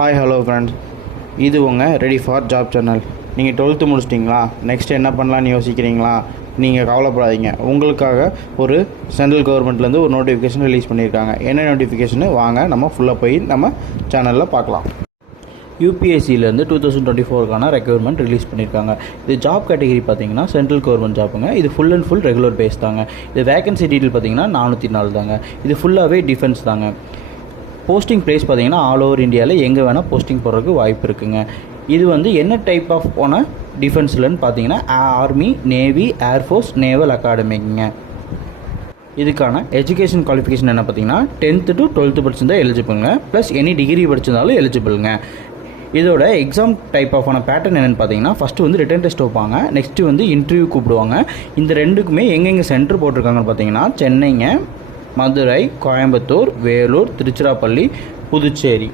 Hi hello friends, இது உங்கள் ready for job channel. நீங்கள் 12th முடிச்சிட்டிங்களா? நெக்ஸ்ட் என்ன பண்ணலான்னு யோசிக்கிறீங்களா? நீங்கள் கவலைப்படாதீங்க. உங்களுக்காக ஒரு சென்ட்ரல் கவர்மெண்ட்லேருந்து ஒரு நோட்டிஃபிகேஷன் ரிலீஸ் பண்ணியிருக்காங்க. என்ன நோட்டிஃபிகேஷனு வாங்க நம்ம ஃபுல்லாக போய் நம்ம சேனலில் பார்க்கலாம். யூபிஎஸ்சிலேருந்து 2024க்கான ரெக்யர்மெண்ட் ரிலீஸ் பண்ணியிருக்காங்க. இது ஜாப் கேட்டகரி பார்த்தீங்கன்னா சென்ட்ரல் கவர்மெண்ட் ஜாப்புங்க. இது full and full regular base தாங்க. இது வேகன்சி டீட்டெயில் பார்த்தீங்கன்னா 404 தாங்க. இது ஃபுல்லாகவே டிஃபென்ஸ் தாங்க. போஸ்டிங் ப்ளேஸ் பார்த்தீங்கன்னா ஆல் ஓவர் இந்தியாவில் எங்கே வேணால் போஸ்டிங் போடுறதுக்கு வாய்ப்பு இருக்குங்க. இது என்ன டைப் ஆஃப் டிஃபென்ஸ்லன்னு பார்த்தீங்கன்னா ஆர்மி, நேவி, ஏர்ஃபோர்ஸ், நேவல் அகாடமிக்குங்க. இதுக்கான எஜுகேஷன் குவாலிஃபிகேஷன் என்ன பார்த்தீங்கன்னா 10th to 12th படிச்சிருந்தால் எலிஜிபிளுங்க. ப்ளஸ் எனி டிகிரி படிச்சிருந்தாலும் எலிஜிபிளுங்க. இதோட எக்ஸாம் டைப் ஆஃப் பேட்டர்ன் என்னென்னு பார்த்தீங்கன்னா ஃபஸ்ட்டு ரிட்டன் டெஸ்ட் வைப்பாங்க. நெக்ஸ்ட்டு இன்டர்வியூ கூப்பிடுவாங்க. இந்த ரெண்டுக்குமே எங்கெங்கே சென்டர் போட்டிருக்காங்கன்னு பார்த்தீங்கன்னா சென்னைங்க, மதுரை, கோயம்புத்தூர், வேலூர், திருச்சிராப்பள்ளி, புதுச்சேரி.